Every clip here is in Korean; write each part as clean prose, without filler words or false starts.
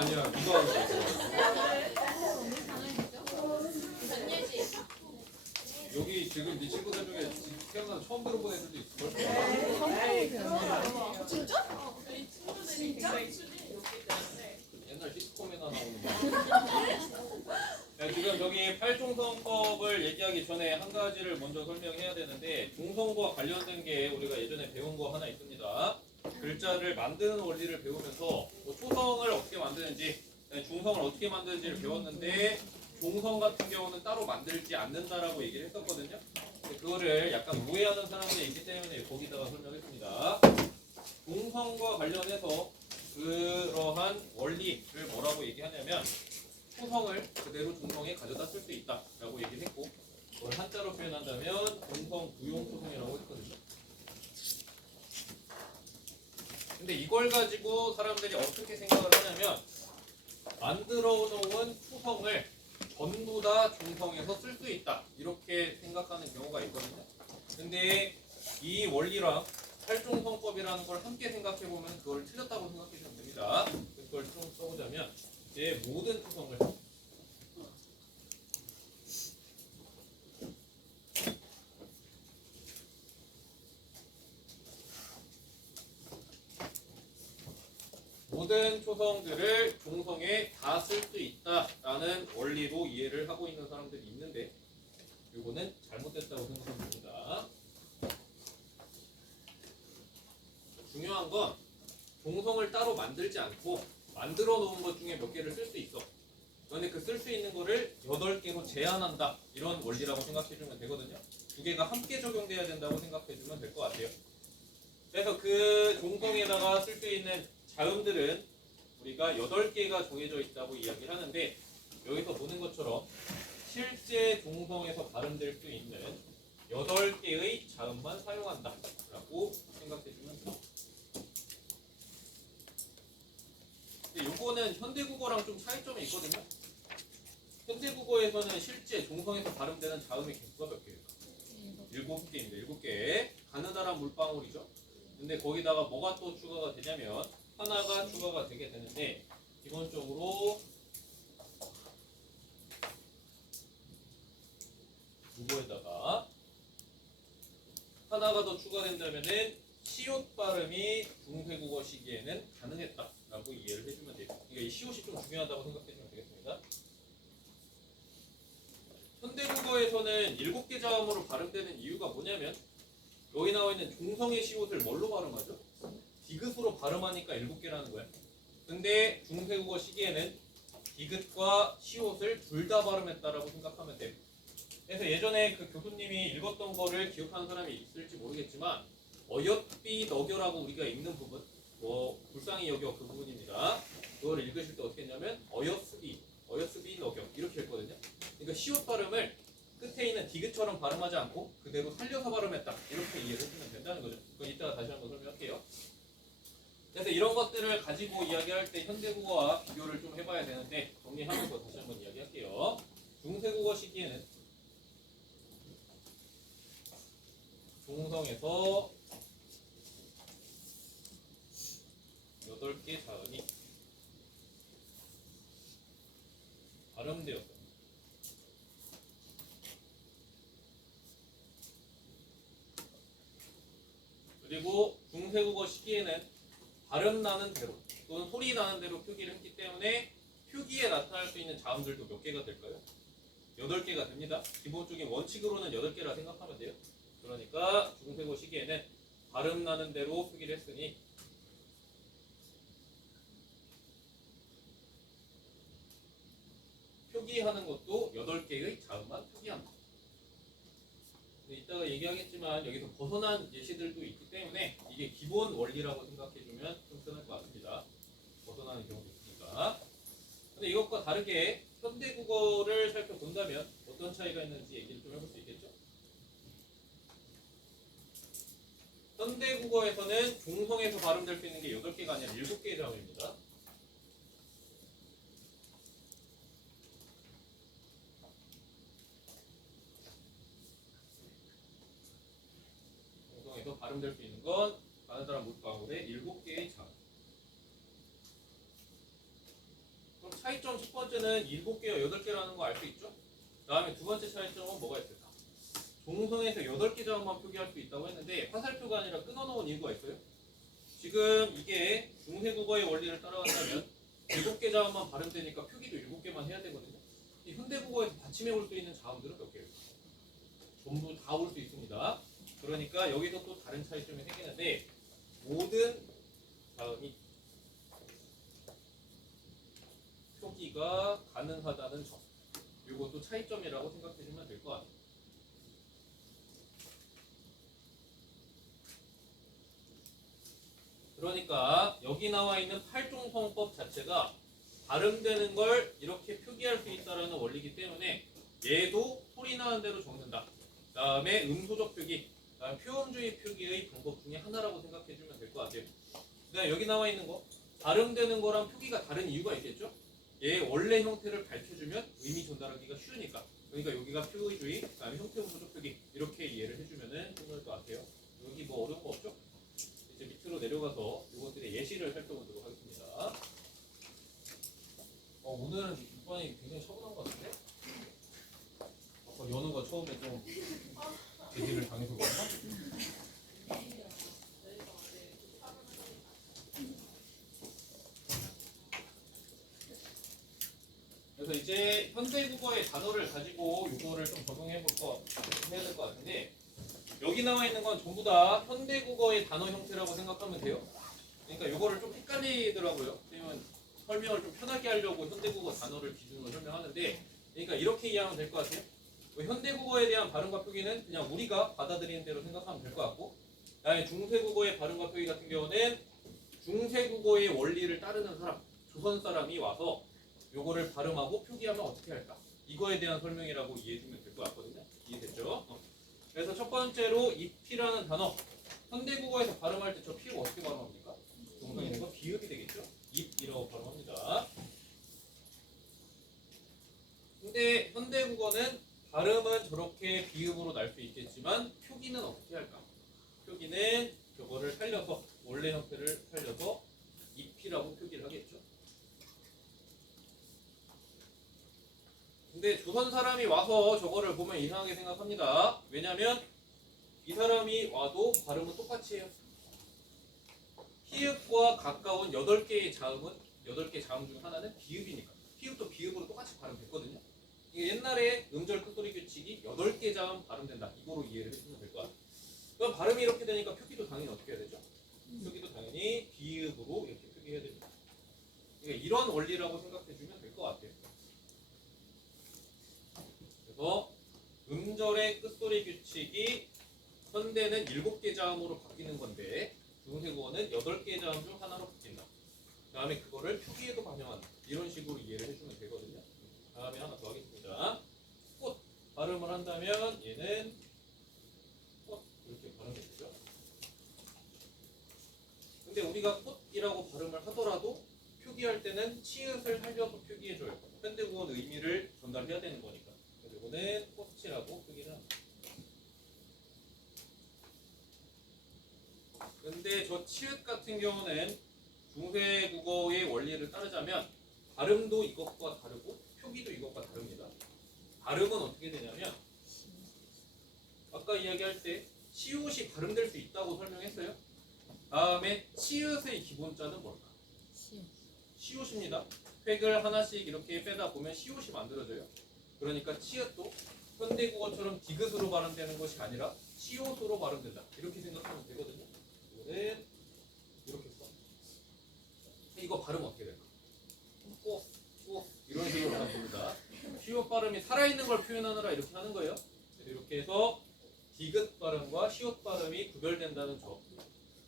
아니야. 누가 하는 거야? 여기 지금 네 친구들 중에 태어나서 처음 들어본 애들도 있을 거야. 진짜? 옛날 시트콤에나 나오는 거. 자, 지금 여기 팔종성법을 얘기하기 전에 한 가지를 먼저 설명해야 되는데, 종성과 관련된 게 우리가 예전에 배운 거 하나 있습니다. 글자를 만드는 원리를 배우면서 뭐 초성을 어떻게 만드는지, 중성을 어떻게 만드는지를 배웠는데, 종성 같은 경우는 따로 만들지 않는다라고 얘기를 했었거든요. 그거를 약간 오해하는 사람들이 있기 때문에 거기다가 설명했습니다. 종성과 관련해서 그러한 원리를 뭐라고 얘기하냐면, 초성을 그대로 중성에 가져다 쓸 수 있다라고 얘기를 했고, 그걸 한자로 표현한다면 종성 부용 초성이라고 했거든요. 근데 이걸 가지고 사람들이 어떻게 생각을 하냐면, 만들어 놓은 초성을 전부 다 중성에서 쓸 수 있다, 이렇게 생각하는 경우가 있거든요. 근데 이 원리랑 팔종성법이라는 걸 함께 생각해 보면 그걸 틀렸다고 생각하시면 됩니다. 그걸 좀 써보자면, 이제 모든 초성을 모든 초성들을 종성에 다 쓸 수 있다라는 원리로 이해를 하고 있는 사람들이 있는데, 이거는 잘못됐다고 생각하면 됩니다. 중요한 건 종성을 따로 만들지 않고 만들어 놓은 것 중에 몇 개를 쓸 수 있어. 그런데 그 쓸 수 있는 거를 8개로 제한한다, 이런 원리라고 생각해주면 되거든요. 두 개가 함께 적용돼야 된다고 생각해주면 될 것 같아요. 그래서 그 종성에다가 쓸 수 있는 자음들은 우리가 8개가 정해져 있다고 이야기를 하는데, 여기서 보는 것처럼 실제 종성에서 발음될 수 있는 8개의 자음만 사용한다 라고 생각해주면 돼요. 요거는 현대국어랑 좀 차이점이 있거든요. 현대국어에서는 실제 종성에서 발음되는 자음의 개수가 몇 개예요? 7개입니다. 7개. 가느다란 물방울이죠. 근데 거기다가 뭐가 또 추가가 되냐면, 하나가 추가가 되게 되는데, 기본적으로 국어에다가 하나가 더 추가된다면은 시옷 발음이 중세국어 시기에는 가능했다라고 이해를 해주면 돼요. 그러니까 이 시옷이 좀 중요하다고 생각해주면 되겠습니다. 현대국어에서는 7개 자음으로 발음되는 이유가 뭐냐면, 여기 나와 있는 종성의 시옷을 뭘로 발음하죠? 디귿으로 발음하니까 7개라는 거야. 근데 중세국어 시기에는 디귿과 시옷을 둘 다 발음했다라고 생각하면 돼요. 그래서 예전에 그 교수님이 읽었던 거를 기억하는 사람이 있을지 모르겠지만, 어엿비 너겨라고 우리가 읽는 부분, 뭐 불쌍히 여겨 그 부분입니다. 그걸 읽으실 때 어떻게 했냐면 어여스비 너겨 이렇게 했거든요. 그러니까 시옷 발음을 끝에 있는 디귿처럼 발음하지 않고 그대로 살려서 발음했다, 이렇게 이해를 해주면 된다는 거죠. 그건 이따가 다시 한번 설명할게요. 그래서 이런 것들을 가지고 이야기할 때 현대국어와 비교를 좀 해봐야 되는데, 정리하면서 다시 한번 이야기할게요. 중세국어 시기에는 종성에서 8개 자음이 발음되었습니다. 그리고 중세국어 시기에는 발음 나는 대로 또는 소리 나는 대로 표기를 했기 때문에 표기에 나타날 수 있는 자음들도 몇 개가 될까요? 8개가 됩니다. 기본적인 원칙으로는 8개라 생각하면 돼요. 그러니까 중세고 시기에는 발음 나는 대로 표기를 했으니 표기하는 것도 8개의 자음만 표기한다. 이따가 얘기하겠지만 여기서 벗어난 예시들도 있기 때문에 이게 기본 원리라고 생각해주면 좀 편할 것 같습니다. 벗어나는 경우도 있으니까. 근데 이것과 다르게 현대국어를 살펴본다면 어떤 차이가 있는지 얘기를 좀 해볼 수 있겠죠? 현대국어에서는 종성에서 발음될 수 있는 게 8개가 아니라 7개의 자음입니다. 종성에서 발음될 수 있는 건 가느다란 물방울의 7개의 자음. 차이점 첫 번째는 7개와 8개라는 거 알 수 있죠? 그 다음에 두 번째 차이점은 뭐가 있을까? 종성에서 8개 자원만 표기할 수 있다고 했는데 화살표가 아니라 끊어놓은 이유가 있어요. 지금 이게 중세국어의 원리를 따라간다면 7개 자원만 발음되니까 표기도 7개만 해야 되거든요. 이 현대국어에서 받침해 올 수 있는 자원들은 몇 개예요? 전부 다 올 수 있습니다. 그러니까 여기서 또 다른 차이점이 생기는데 모든 자음이 표기가 가능하다는 점. 이것도 차이점이라고 생각해주면 될 것 같아요. 그러니까 여기 나와 있는 팔종성법 자체가 발음되는 걸 이렇게 표기할 수 있다는 원리이기 때문에 얘도 소리 나는 대로 적는다. 그 다음에 음소적 표기, 그다음 표음주의 표기의 방법 중에 하나라고 생각해주면 될 것 같아요. 그다음 여기 나와 있는 거 발음되는 거랑 표기가 다른 이유가 있겠죠? 얘 원래 형태를 밝혀주면 의미 전달하기가 쉬우니까. 그러니까 여기가 표의주의, 그다음에 형태 음소적 표기 이렇게 이해를 해주면은 좋을 것 같아요. 여기 뭐 어려운 거 없죠? 이제 밑으로 내려가서 이것들의 예시를 살펴보도록 하겠습니다. 오늘은 이번이 굉장히 차분한 것 같은데? 아까 연우가 처음에 좀 제지를 당해서 그런가? 그래서 이제 현대국어의 단어를 가지고 이거를 좀 적용해 해야 될 것 같은데 여기 나와 있는 건 전부 다 현대국어의 단어 형태라고 생각하면 돼요. 그러니까 이거를 좀 헷갈리더라고요. 왜냐면 설명을 좀 편하게 하려고 현대국어 단어를 기준으로 설명하는데 그러니까 이렇게 이해하면 될 것 같아요. 현대국어에 대한 발음과 표기는 그냥 우리가 받아들이는 대로 생각하면 될 것 같고 그다음에 중세국어의 발음과 표기 같은 경우는 중세국어의 원리를 따르는 사람, 조선 사람이 와서 요거를 발음하고 표기하면 어떻게 할까? 이거에 대한 설명이라고 이해해주면 될 것 같거든요. 이해됐죠? 그래서 첫 번째로 잎이라는 단어 현대국어에서 발음할 때 저 피읍 어떻게 발음합니까? 동성에 있는 거 비읍이 되겠죠? 잎이라고 발음합니다. 근데 현대국어는 발음은 저렇게 비읍으로 날 수 있겠지만 표기는 어떻게 할까? 표기는 저거를 살려서 원래 형태를 살려서 잎이라고 표기를 하겠죠. 근데 조선 사람이 와서 저거를 보면 이상하게 생각합니다. 왜냐면 이 사람이 와도 발음은 똑같이 해요. 피읍과 가까운 8개의 자음은 8개 자음 중 하나는 비읍이니까 피읍도 비읍으로 똑같이 발음됐거든요. 이게 옛날에 음절 끝소리 규칙이 8개 자음 발음된다. 이거로 이해를 해주면 될 것 같아요. 그럼 발음이 이렇게 되니까 표기도 당연히 어떻게 해야 되죠? 표기도 당연히 비읍으로 이렇게 표기해야 됩니다. 그러니까 이런 원리라고 생각해주면 될 것 같아요. 그래서 음절의 끝소리 규칙이 현대는 7개 자음으로 바뀌는 건데 중세국어는 8개 자음 중 하나로 바뀐다. 그 다음에 그거를 표기에도 반영한다. 이런 식으로 이해를 해주면 되거든요. 다음에 하나 더 하겠습니다. 꽃 발음을 한다면 얘는 꽃 이렇게 발음되죠. 근데 우리가 꽃이라고 발음을 하더라도 표기할 때는 치읓을 살려서 표기해줘요. 현대국어는 의미를 전달해야 되는 거니까. 그래서 이거는 꽃이라고 표기를 합니다. 근데 저 치읓 같은 경우는 중세국어의 원리를 따르자면 발음도 이것과 다르고 표기도 이것과 다릅니다. 발음은 어떻게 되냐면 아까 이야기할 때 시옷이 발음될 수 있다고 설명했어요. 다음에 치읓의 기본자는 뭘까? 시옷입니다. 획을 하나씩 이렇게 빼다 보면 시옷이 만들어져요. 그러니까 치읓도 현대국어처럼 디귿으로 발음되는 것이 아니라 시옷으로 발음된다. 이렇게 생각하면 되거든요. 이거는 이렇게 써. 이거 발음 어떻게 될까? 꼬, 꼬 이런 식으로 발음됩니다. 시옷 발음이 살아있는 걸 표현하느라 이렇게 하는 거예요. 이렇게 해서 디귿 발음과 시옷 발음이 구별된다는 점.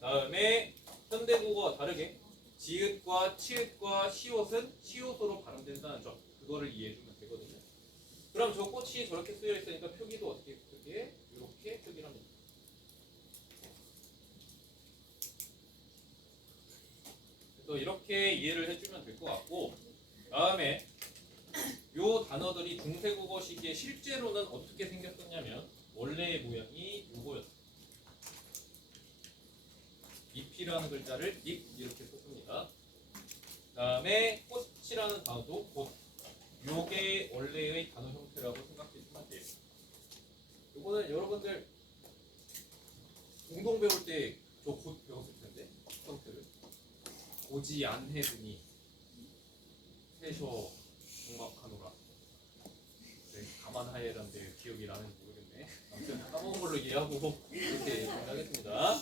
다음에 현대국어와 다르게 지읒과 치읓과 시옷은 시옷으로 발음된다는 점. 그거를 이해해주면 되거든요. 그럼 저 꽃이 저렇게 쓰여 있으니까 표기도 어떻게 표기해? 이렇게 표기를 합니다. 그래서 이렇게 이해를 해주면 될 것 같고 다음에 요 단어들이 중세국어 시기에 실제로는 어떻게 생겼었냐면 원래의 모양이 요거였어요. 잎이라는 글자를 잎 이렇게 썼습니다. 다음에 꽃이 꽃이라는 단어도 곧 요게 원래의 단어 형태라고 생각해주시면 돼요. 요거는 여러분들 공동 배울 때 저 곧 배웠을 텐데 형태를 오지 않해드니 세셔 종막하노라. 네, 가만하예란데 기억이 나는지 모르겠네. 아무튼 까먹은 걸로 이해하고 이렇게 정리하겠습니다.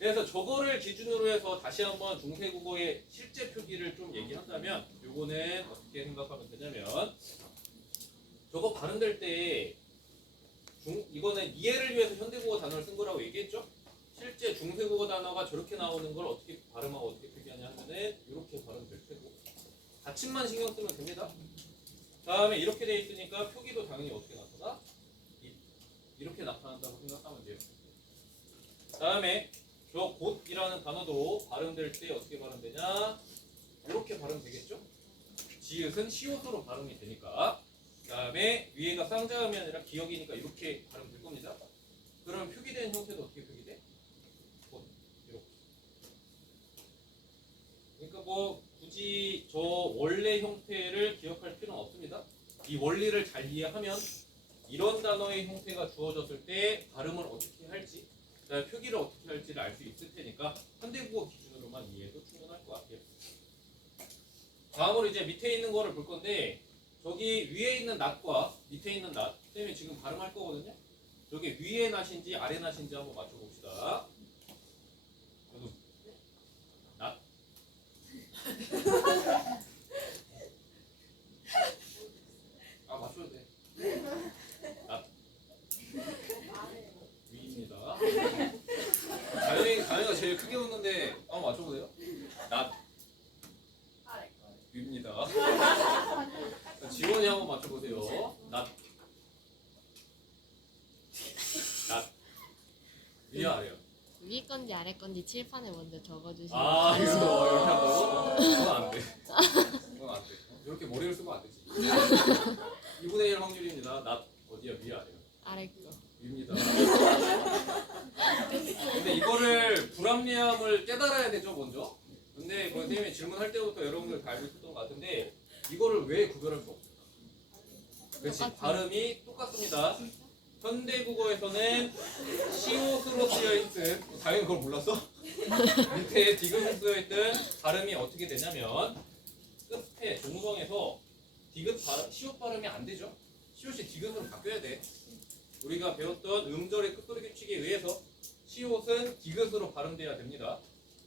그래서 저거를 기준으로 해서 다시 한번 중세국어의 실제 표기를 좀 얘기한다면 요거는 어떻게 생각하면 되냐면 저거 발음될 때 이거는 이해를 위해서 현대국어 단어를 쓴 거라고 얘기했죠? 실제 중세국어 단어가 저렇게 나오는 걸 어떻게 발음하고 어떻게 표기하냐 하면은 이렇게 발음될 테고 받침만 신경 쓰면 됩니다. 다음에 이렇게 돼 있으니까 표기도 당연히 어떻게 나타나? 이렇게 나타난다고 생각하면 돼요. 다음에 저 곧이라는 단어도 발음될 때 어떻게 발음되냐? 이렇게 발음되겠죠? 지읒은 시옷으로 발음이 되니까. 다음에 위에가 쌍자음이 아니라 기역이니까 이렇게 발음될 겁니다. 그러면 표기된 형태도 어떻게 표기돼? 곧 이렇게. 그러니까 뭐 굳이 저 원래 형태를 기억할 필요는 없습니다. 이 원리를 잘 이해하면 이런 단어의 형태가 주어졌을 때 발음을 어떻게 할지 표기를 어떻게 할지를 알 수 있을 테니까 현대국어 기준으로만 이해해도 충분할 것 같아요. 다음으로 이제 밑에 있는 거를 볼 건데 저기 위에 있는 낫과 밑에 있는 낫 때문에 지금 발음할 거거든요. 저게 위에 낫인지 아래 낫인지 한번 맞춰봅시다. 저도 낫 맞춰도 돼. 낫 위입니다. 자연이가 제일 크게 웃는데 한번 맞춰도 돼요? 낫 위입니다. 지원이 한번 맞춰보세요. 낫 위야 아래요? 위 건지 아래 건지 칠판에 먼저 적어주시면 이거 이렇게 한다고? 그건 안 돼. 그건 안 돼. 이렇게 머리를 쓰면 안 되지. 2분의 1 확률입니다. 낫 어디야? 위 아래요? 아래 거. 위입니다. 근데 이거를 불합리함을 깨달아야 되죠, 먼저. 근데 선생님이 질문할 때부터 여러분들 다 알고 있었던 것 같은데 이거를 왜 구별할 수 없을까? 그렇지, 발음이 똑같습니다. 현대국어에서는 시옷으로 쓰여있든 당연히 그걸 몰랐어? 밑에 디귿으로 쓰여있든 발음이 어떻게 되냐면 끝에 종성에서 시옷 발음이 안 되죠? 시옷이 디귿으로 바뀌어야 돼. 우리가 배웠던 음절의 끝소리 규칙에 의해서 시옷은 디귿으로 발음돼야 됩니다.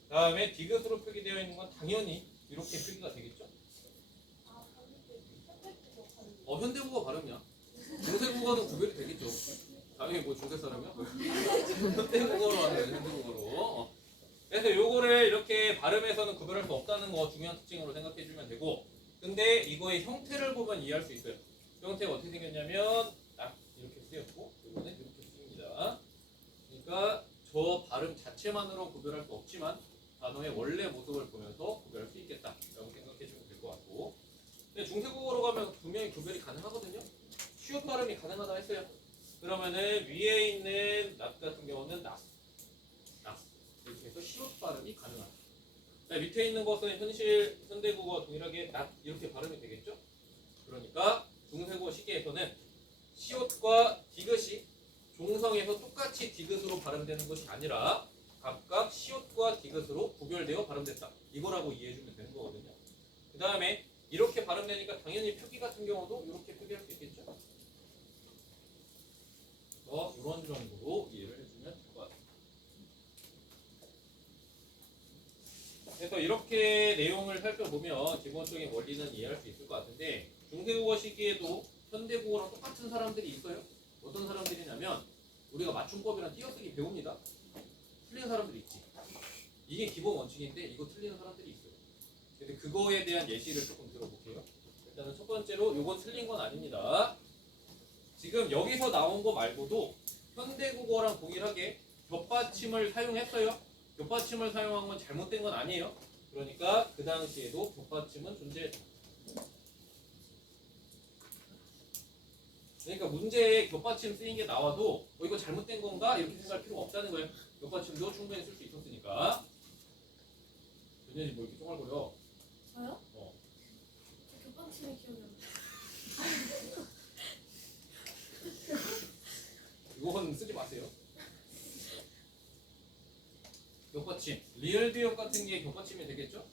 다음에 디귿으로 표기되어 있는 건 당연히 이렇게 표기가 되겠죠? 현대국어 발음이야. 중세국어는 구별이 되겠죠. 당연히 뭐 중세 사람이야? 현대국어로 하는 현대국어로. 그래서 요거를 이렇게 발음에서는 구별할 수 없다는 거 중요한 특징으로 생각해 주면 되고 근데 이거의 형태를 보면 이해할 수 있어요. 형태가 어떻게 생겼냐면 딱 이렇게 쓰였고 이거는 이렇게 쓰입니다. 그러니까 저 발음 자체만으로 구별할 수 없지만 단어의 원래 모습을 보면서 구별할 수 있겠다라고 생각해 주면 될 것 같고 근데 중세국어로 가면 분명히 구별이 가능하거든요. 시옷 발음이 가능하다 했어요. 그러면은 위에 있는 낫 같은 경우는 낫 이렇게 해서 시옷 발음이 가능하다. 밑에 있는 것은 현대국어 동일하게 낫 이렇게 발음이 되겠죠. 그러니까 중세국어 시계에서는 시옷과 디귿이 종성에서 똑같이 디귿으로 발음되는 것이 아니라 각각 시옷과 디귿으로 구별되어 발음됐다. 이거라고 이해해주면 되는 거거든요. 그 다음에 이렇게 발음되니까 당연히 표기 같은 경우도 이렇게 표기할 수 있겠죠. 이런 정도로 이해를 해주면 될 것 같아요. 그래서 이렇게 내용을 살펴보면 기본적인 원리는 이해할 수 있을 것 같은데 중세국어 시기에도 현대국어랑 똑같은 사람들이 있어요. 어떤 사람들이냐면 우리가 맞춤법이랑 띄어쓰기 배웁니다. 틀린 사람들이 있지. 이게 기본 원칙인데 이거 틀리는 사람들이 있어요. 근데 그거에 대한 예시를 조금 들어볼게요. 일단은 첫 번째로 이건 틀린 건 아닙니다. 지금 여기서 나온 거 말고도 현대국어랑 동일하게 겹받침을 사용했어요. 겹받침을 사용한 건 잘못된 건 아니에요. 그러니까 그 당시에도 겹받침은 존재했다. 그러니까 문제에 겹받침 쓰인 게 나와도 이거 잘못된 건가? 이렇게 생각할 필요가 없다는 거예요. 겹받침도 충분히 쓸 수 있었으니까. 전현이 뭐 이렇게 쫑알거려? 저요? 리을 비읍 같은 게 격받침이 되겠죠?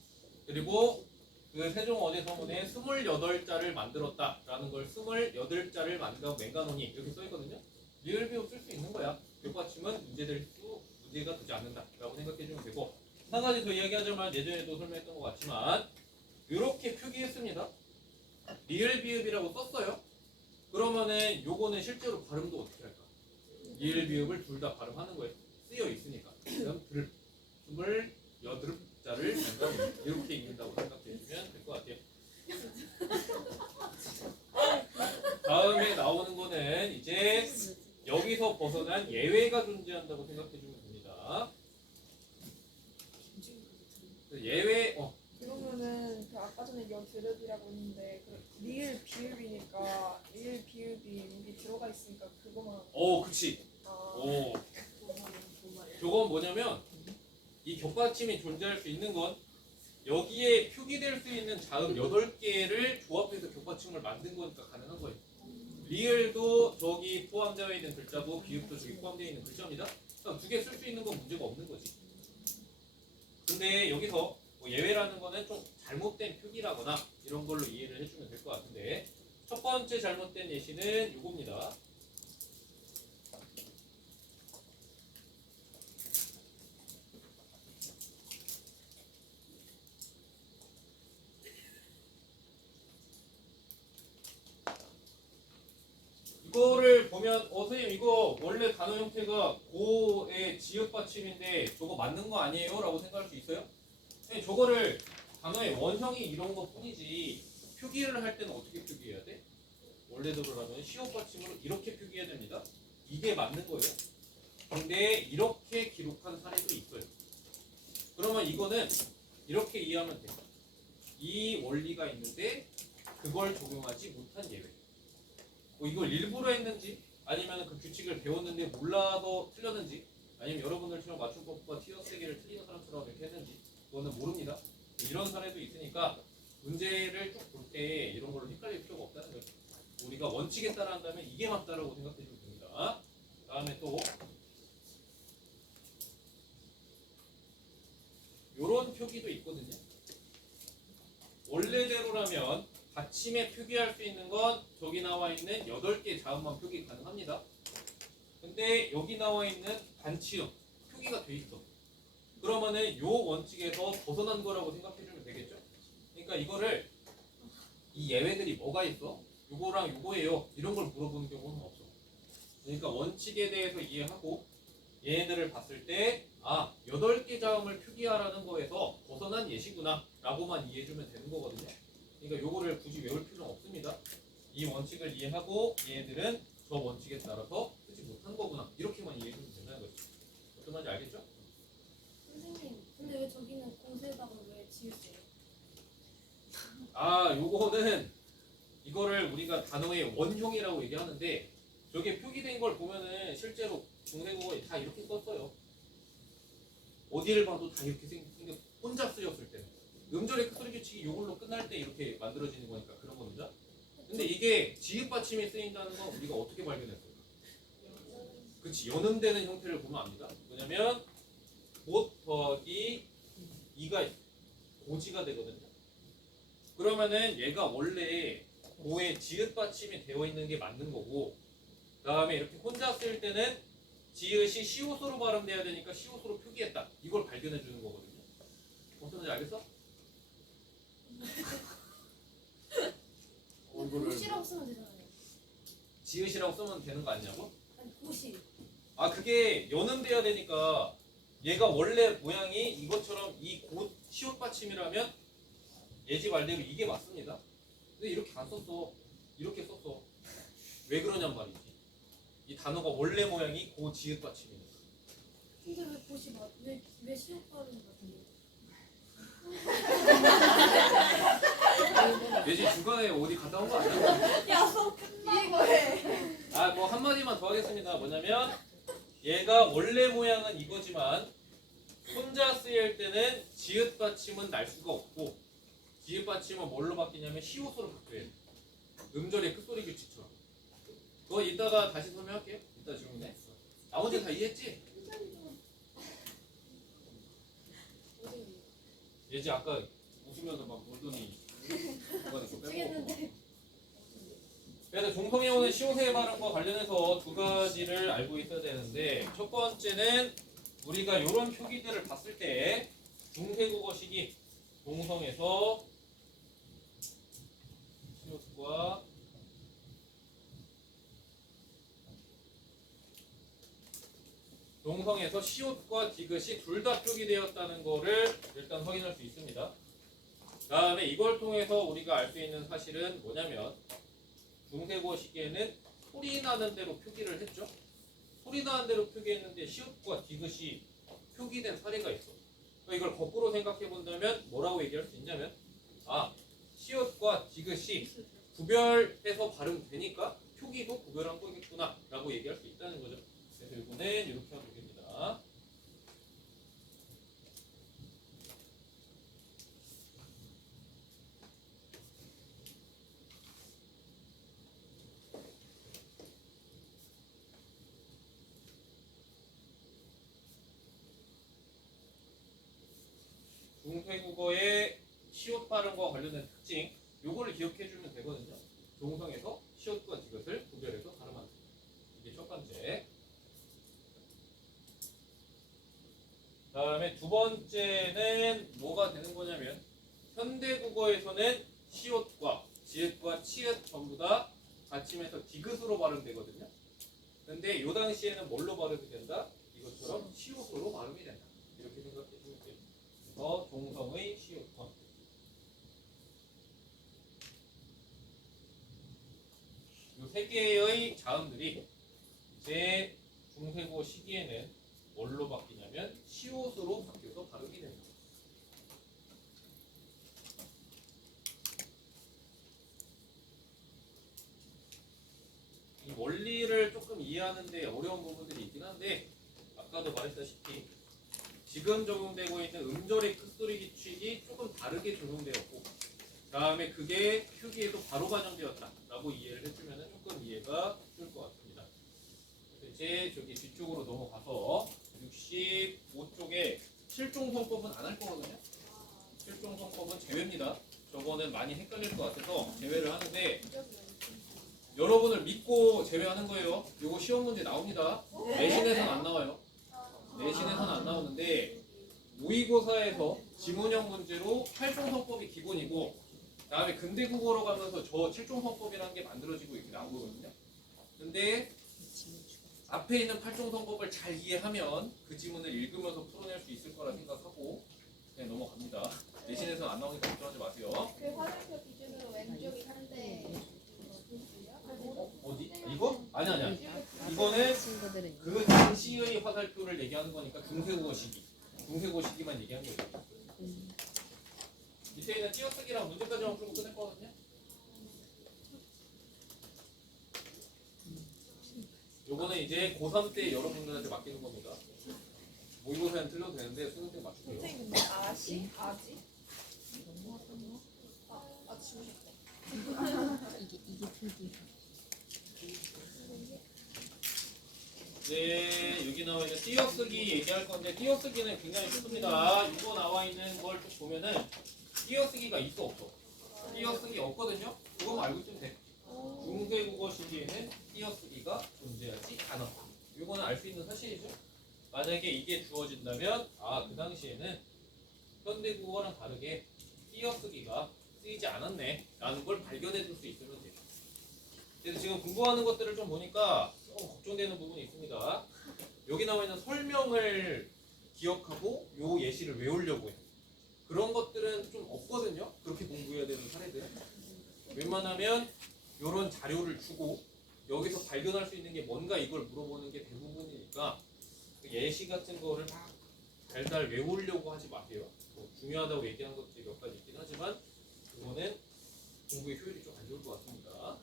그리고 그 세종원의 서문에 28자를 만들었다라는 걸 28자를 만들어 맹가노니 이렇게 써있거든요. 리을 비읍 쓸 수 있는 거야. 격받침은 문제가 되지 않는다라고 생각해주면 되고, 한 가지 더 이야기하자면 예전에도 설명했던 것 같지만 이렇게 표기했습니다. 리을 비읍이라고 썼어요. 그러면은 요거는 실제로 발음도 어떻게 할까? 리을 비읍을 둘 다 발음하는 거예요. 쓰여 있으니까. 그럼 28자를 이렇게 읽는다고 생각해 주면 될 것 같아요. 다음에 나오는 거는 이제 여기서 벗어난 예외가 존재한다고 생각해 주면 됩니다. 예외, 그러면은 그 아까 전에 여드름이라고 했는데 그 리을 비읍이니까 리을 비읍이 여기 들어가 있으니까 그거만 그치. 아 오, 저건 뭐냐면 이 격받침이 존재할 수 있는 건 여기에 표기될 수 있는 자음 8개를 조합해서 격받침을 만든 거니까 가능한 거예요. 리을도 저기 포함되어 있는 글자고 비읍도 저기 포함되어 있는 글자입니다. 그러니까 두 개 쓸 수 있는 건 문제가 없는 거지. 근데 여기서 뭐 예외라는 거는 좀 잘못된 표기라거나 이런 걸로 이해를 해주면 될 것 같은데, 첫 번째 잘못된 예시는 이겁니다. 이거를 보면 선생님 이거 원래 단어 형태가 고의 지읒 받침인데 저거 맞는 거 아니에요? 라고 생각할 수 있어요? 선생님 저거를 단어의 원형이 이런 것 뿐이지 표기를 할 때는 어떻게 표기해야 돼? 원래대로라면 시옷 받침으로 이렇게 표기해야 됩니다. 이게 맞는 거예요. 근데 이렇게 기록한 사례도 있어요. 그러면 이거는 이렇게 이해하면 돼요. 이 원리가 있는데 그걸 적용하지 못한 예외. 이걸 일부러 했는지 아니면 그 규칙을 배웠는데 몰라서 틀렸는지 아니면 여러분들처럼 맞춤법과 티어 세개를 틀리는 사람처럼 이렇게 했는지 그거는 모릅니다. 이런 사례도 있으니까 문제를 쭉 볼 때 이런 걸로 헷갈릴 필요가 없다는 거죠. 우리가 원칙에 따라 한다면 이게 맞다라고 생각해주면 됩니다. 다음에 또 이런 표기도 있거든요. 원래대로라면 받침에 표기할 수 있는 건 저기 나와 있는 8개 자음만 표기 가능합니다. 근데 여기 나와 있는 반치음 표기가 돼 있어. 그러면은 요 원칙에서 벗어난 거라고 생각해주면 되겠죠. 그러니까 이거를 이 예외들이 뭐가 있어? 요거랑 요거예요. 이런 걸 물어보는 경우는 없어. 그러니까 원칙에 대해서 이해하고 얘네들을 봤을 때 8개 자음을 표기하라는 거에서 벗어난 예시구나 라고만 이해해주면 되는 거거든요. 그러니까 요거를 굳이 외울 필요는 없습니다. 이 원칙을 이해하고 얘네들은 저 원칙에 따라서 쓰지 못한 거구나 이렇게만 이해해주면 된다는 거죠. 어떤 말인지 알겠죠? 선생님, 근데 왜 저기는 공세다가 왜 지으세요? 요거는 이거를 우리가 단어의 원형이라고 얘기하는데 저게 표기된 걸 보면은 실제로 중세국어에 다 이렇게 썼어요. 어디를 봐도 다 이렇게 생겨 혼자 쓰였을 때는 음절의 큰 소리 규칙이 이걸로 끝날 때 이렇게 만들어지는 거니까 그런 겁니다. 근데 이게 지읒 받침이 쓰인다는 건 우리가 어떻게 발견했어요? 그치, 연음되는 형태를 보면 압니다. 뭐냐면 못 더하기 2가 고지가 되거든요. 그러면은 얘가 원래 고에 지읒 받침이 되어 있는 게 맞는 거고, 그 다음에 이렇게 혼자 쓸 때는 지읒이 시옷으로 발음돼야 되니까 시옷으로 표기했다. 이걸 발견해 주는 거거든요. 어떤 건지 알겠어? 고시라고 쓰면 되잖아요. 지읒이라고 쓰면 되는 거 아니냐고? 아니 고시. 그게 연음돼야 되니까 얘가 원래 모양이 이것처럼 이 시옷 받침이라면 예지 말대로 이게 맞습니다. 근데 이렇게 안 썼어. 이렇게 썼어. 왜 그러냔 말이지. 이 단어가 원래 모양이 고 지읒 받침이니까. 근데 왜 고시 왜 시옷 발음 같은데? 예지 중간에 어디 갔다 온 거 아니야? 야, 이거해. 뭐 한마디만 더 하겠습니다. 뭐냐면 얘가 원래 모양은 이거지만 혼자 쓰일 때는 지읒 받침은 날 수가 없고, 지읒 받침은 뭘로 바뀌냐면 시옷으로 바뀌어요. 음절의 끝소리 규칙처럼. 그거 이따가 다시 설명할게요. 이따 질문해. 나머지 다 이해했지? 예지 아까 웃으면서 막 놀더니 중간에 그거 빼먹었구나. 집중했는데. 그래서 중성에 오는 시옷의 발음과 관련해서 두 가지를 알고 있어야 되는데 첫 번째는 우리가 이런 표기들을 봤을 때 중세국어식이 동성에서 시옷과 동성에서 시옷과 디귿이 둘 다 표기되었다는 거를 일단 확인할 수 있습니다. 다음에 이걸 통해서 우리가 알 수 있는 사실은 뭐냐면 중세국어 시기에는 소리 나는 대로 표기를 했죠. 소리 나는 대로 표기했는데 시옷과 디귿이 표기된 사례가 있어. 그러니까 이걸 거꾸로 생각해 본다면 뭐라고 얘기할 수 있냐면 시옷과 디귿이 구별해서 발음되니까 표기도 구별한 거겠구나 라고 얘기할 수 있다는 거죠. 그래서 이거는 이렇게 하면 됩니다. 중세국어의 시옷 발음과 관련된 특징 요거를 기억해 주면 되거든요. 동성에서 시옷과 디귿을 구별해서 발음하는 이게 첫 번째. 다음에 두 번째는 뭐가 되는 거냐면 현대국어에서는 시옷과 지읒과 치읓 전부 다 받침해서 디귿으로 발음되거든요. 근데 요 당시에는 뭘로 발음이 된다? 이것처럼 시옷으로 발음이 된다. 이렇게 생각해 주면 돼요. 그래서 동성의 시옷과 이 세 개의 자음들이 이제 중세국어 시기에는 뭘로 바뀌냐면 시옷으로 바뀌어서 발음이 됩니다. 이 원리를 조금 이해하는데 어려운 부분들이 있긴 한데 아까도 말했다시피 지금 적용되고 있는 음절의 끝소리 기칙이 조금 다르게 적용되었고 다음에 그게 표기에도 바로 반영되었다라고 이해를 해주면 조금 이해가 쉬울 것 같습니다. 그래서 이제 저기 뒤쪽으로 넘어가서 65쪽에 실종성법은 안 할 거거든요. 실종성법은 제외입니다. 저거는 많이 헷갈릴 것 같아서 제외를 하는데 여러분을 믿고 제외하는 거예요. 이거 시험 문제 나옵니다. 내신에서는 안 나와요. 내신에서는 안 나오는데 모의고사에서 지문형 문제로 활동성법이 기본이고 다음에 근대국어로 가면서 저 7종성법이라는 게 만들어지고 이렇게 나오거든요. 근데 앞에 있는 8종성법을 잘 이해하면 그 지문을 읽으면서 풀어낼 수 있을 거라 생각하고 그냥 넘어갑니다. 내신에서는 안 나오니까 걱정하지 마세요. 그 화살표 기준으로 왼쪽이 한데 어디? 이거? 아니야. 이거는 친구들은 그 당시의 화살표를 얘기하는 거니까 중세국어 시기. 중세국어 시기만 얘기한 거예요. 밑에 있는 띄어쓰기랑 문제까지만 풀고 끝낼 거거든요. 요거는 이제 고3 때 여러분들한테 맡기는 겁니다. 모의고사는 틀려도 되는데 수능 때 맞출게요. 선생님 근데 아지? 주고 싶다. 이게 표기. 네, 여기 나와 있는 띄어쓰기 얘기할 건데 띄어쓰기는 굉장히 쉽습니다. 이거 나와 있는 걸 쭉 보면은 띄어쓰기가 있어 없어? 띄어쓰기 없거든요. 그거만 알고 있으면 돼. 중세국어 시기에는 띄어쓰기가 존재하지 않아. 이거는 알 수 있는 사실이죠. 만약에 이게 주어진다면 그 당시에는 현대국어랑 다르게 띄어쓰기가 쓰이지 않았네 라는 걸 발견해 줄 수 있으면 돼요. 그래서 지금 공부하는 것들을 좀 보니까 조금 걱정되는 부분이 있습니다. 여기 나와 있는 설명을 기억하고 요 예시를 외우려고 해요. 그런 것들은 좀 없거든요. 그렇게 공부해야 되는 사례들. 웬만하면 이런 자료를 주고 여기서 발견할 수 있는 게 뭔가 이걸 물어보는 게 대부분이니까 예시 같은 거를 막 달달 외우려고 하지 마세요. 뭐 중요하다고 얘기한 것들이 몇 가지 있긴 하지만 그거는 공부의 효율이 좀 안 좋을 것 같습니다.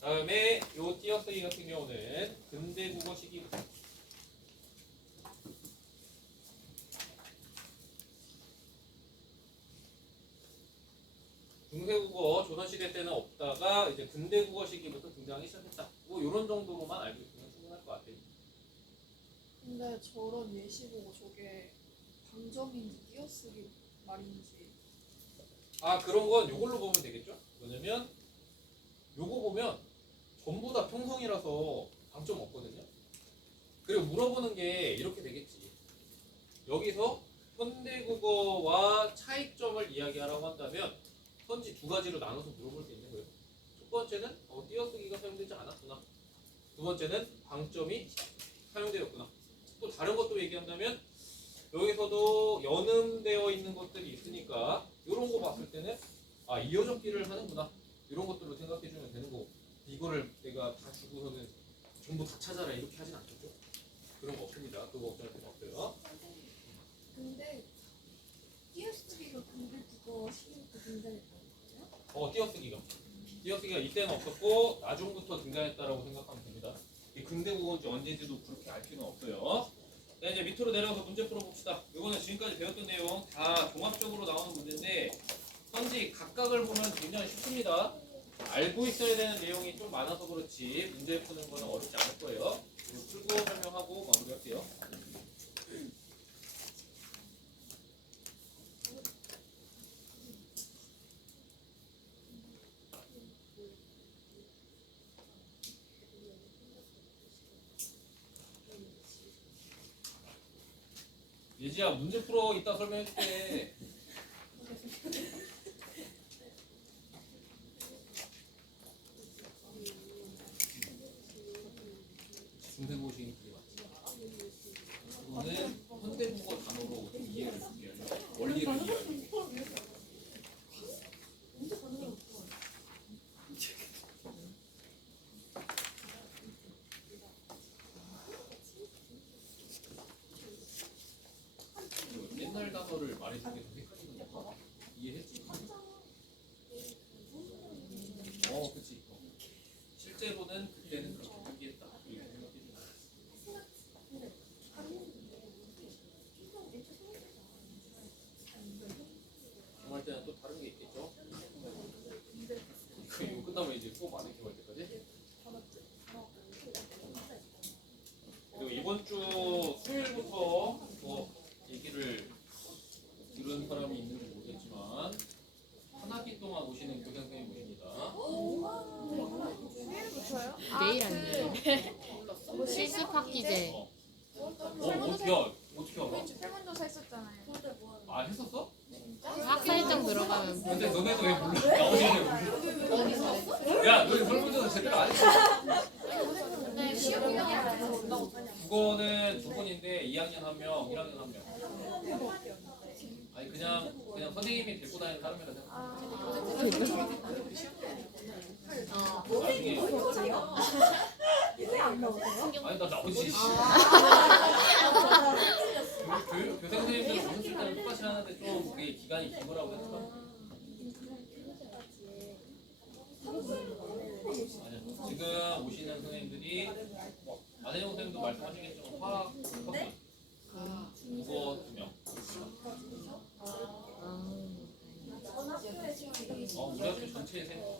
다음에 요 띄어쓰기 같은 경우는 근대국어 시기부터 중세국어 조선시대 때는 없다가 이제 근대국어 시기부터 등장하기 시작했다. 뭐 이런 정도로만 알고 있으면 충분할 것 같아요. 근데 저런 예시 보고 저게 방점인지 띄어쓰기 말인지. 아 그런 건 요걸로 보면 되겠죠? 뭐냐면 요거 보면 전부 다 평성이라서 방점 없거든요. 그리고 물어보는 게 이렇게 되겠지. 여기서 현대국어와 차이점을 이야기하라고 한다면 선지 두 가지로 나눠서 물어볼 수 있는 거예요. 첫 번째는 띄어쓰기가 사용되지 않았구나. 두 번째는 방점이 사용되었구나. 또 다른 것도 얘기한다면 여기서도 연음되어 있는 것들이 있으니까 이런 거 봤을 때는 아 이어적기를 하는구나. 이런 것들로 생각해주면 되는 거고 이거를 내가 다 주고서는 전부 다 찾아라 이렇게 하진 않겠죠? 그런 거 없습니다. 그거 걱정할 필요 없어요. 근데 띄어쓰기가 근데 그거 시험때 등장했다는 거예요? 띄어쓰기가 이때는 없었고 나중부터 등장했다라고 생각하면 됩니다. 이 근대국어인지 언제인지도 그렇게 알 필요는 없어요. 자 이제 밑으로 내려가서 문제 풀어봅시다. 이거는 지금까지 배웠던 내용 다 종합적으로 나오는 문제인데 선지 각각을 보면 굉장히 쉽습니다. 알고 있어야 되는 내용이 좀 많아서 그렇지 문제 푸는 거는 어렵지 않을 거예요. 이거 풀고 설명하고 마무리할게요. 예지야 문제 풀어 이따 설명해줄게. 중대고식이 그게 맞지. 이거는 현대국어 단어로 어떻게 이해를 해줄게요. 원리를 이해하는 거. 옛날 단어를 말해주게 더 헷갈리는 건가? 이해했지? 그치. 실제로는 그때는 그렇게 얘기했다. 이렇게 생각해주면 정할 때는 또 다른 게 있겠죠? 이거 끝나면 이제 수업 안 해, 개월 때까지? 그리고 이번 주 수요일부터 뭐 얘기를 들은 사람이 있는지 모르겠지만 한 학기 동안 오시는 교장 선생님 모십니다. 수요일부터요? 내일 아니에요? 실습학기제. 어떻게 알아? 설문조사 했었잖아요. 아 했었어? 학사 일정 들어가면 근데 너네도 왜 몰라? 나머지는 몰라? 야 너희 설문조사 제대로 안 했어? 국어는 두 분인데 2학년 1명, 1학년 1명. 아니 그냥 선생님이 데리고 다니는 사람이라 생각해. 나중에 아니 나 나오지. 교생 선생님들 오셨을 때는 똑같이 하는데 좀 그게 기간이 긴 거라고 했어. 아니요. 지금 오시는 선생님들이 안혜정 선생님도 말씀하시겠지만 화학 한 분, 국어 2명. 우리 학교 전체에 3명.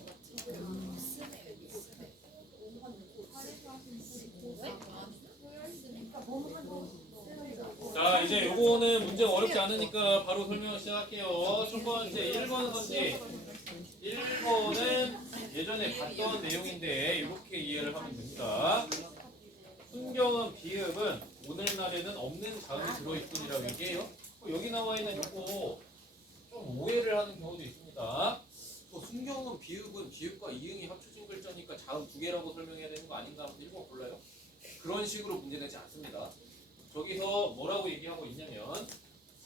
자 이제 요거는 문제가 어렵지 않으니까 바로 설명을 시작할게요. 첫 번째 1번 선지. 1번은 예전에 봤던 내용인데 이렇게 이해를 하면 됩니다. 순경은 비읍은 오늘날에는 없는 자음이 들어있군이라고 얘기해요. 여기 나와 있는 요거 좀 오해를 하는 경우도 있습니다. 순경은 비읍은 비읍과 이응이 합쳐진 글자니까 자음 두 개라고 설명해야 되는 거 아닌가 하면 읽어 볼래요? 그런 식으로 문제 내지 않습니다. 저기서 뭐라고 얘기하고 있냐면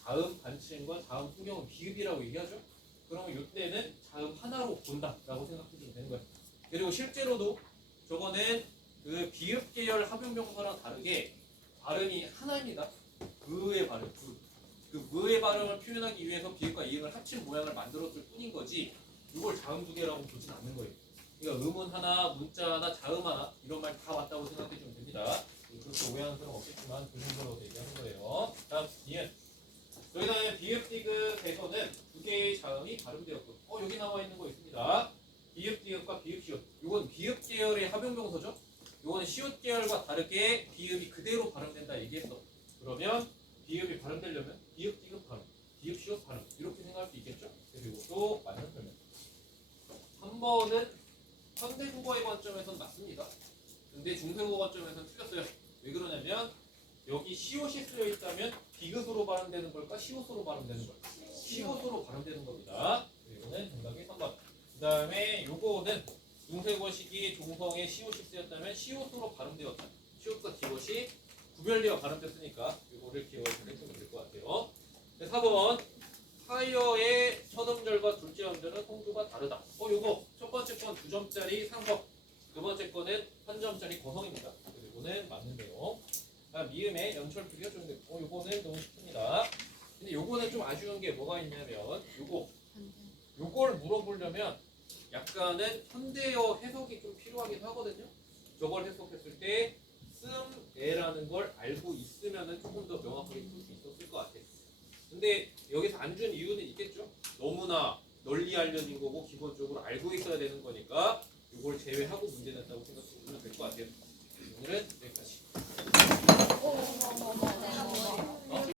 자음 반치음과 자음 순경은 비읍이라고 얘기하죠. 그러면 이때는 자음 하나로 본다라고 생각해주면 되는 거예요. 그리고 실제로도 저거는 그 비읍 계열 합용명사랑 다르게 발음이 하나입니다. 그의 발음, 그의 발음을 표현하기 위해서 비읍과 이응을 합친 모양을 만들었을 뿐인 거지. 이걸 자음 두 개라고 보진 않는 거예요. 그러니까 음은 하나, 문자 하나, 자음 하나 이런 말 다 맞다고 생각해주면 됩니다. 그렇게 오해하는 사람 없겠지만 그 정도로 얘기하는 거예요. 다음 니은. 여기다가 비읍 디귿에서는 두 개의 자음이 발음되었고, 여기 나와 있는 거 있습니다. 비읍 디귿과 비읍 시옷. 이건 비읍 계열의 합용명사죠. 이거는 시옷 계열과 다르게 비읍이 그대로 발음된다 얘기했어. 그러면 비읍이 발음되려면 비읍 디귿 발음, 비읍 시옷 발음 이렇게 3번은 현대국어의 관점에선 맞습니다. 근데 중세국어 관점에선 틀렸어요. 왜 그러냐면 여기 시옷이 쓰여 있다면 비긋으로 발음되는 걸까? 시옷으로 발음되는 걸까? 시옷으로 발음되는 겁니다. 이거는 정답이 3번. 그 다음에 요거는 중세국어 시기 종성에 시옷이 쓰였다면 시옷으로 발음되었다. 시옷과 기옷이 구별되어 발음됐으니까 이거를 기억을 해주면 될 것 같아요. 4번 타이어의 첫 음절과 둘째 음절은 성조가 다르다. 요거 첫 번째 건 2점짜리 상성, 두 번째 거는 1점짜리 거성입니다. 그래서 이거는 맞는 내용. 미음의 연철풀이가 좀 요거는 너무 쉽습니다. 근데 요거는 좀 아쉬운 게 뭐가 있냐면 요걸 물어보려면 약간은 현대어 해석이 좀 필요하긴 하거든요. 저걸 해석했을 때 씀에라는 걸 알고 있으면은 조금 더 명확하게 풀 수 있었을 것 같아요. 근데 여기서 안 준 이유는 있겠죠? 너무나 널리 알려진 거고 기본적으로 알고 있어야 되는 거니까 이걸 제외하고 문제 냈다고 생각하시면 될 것 같아요. 오늘은 여기까지. 오,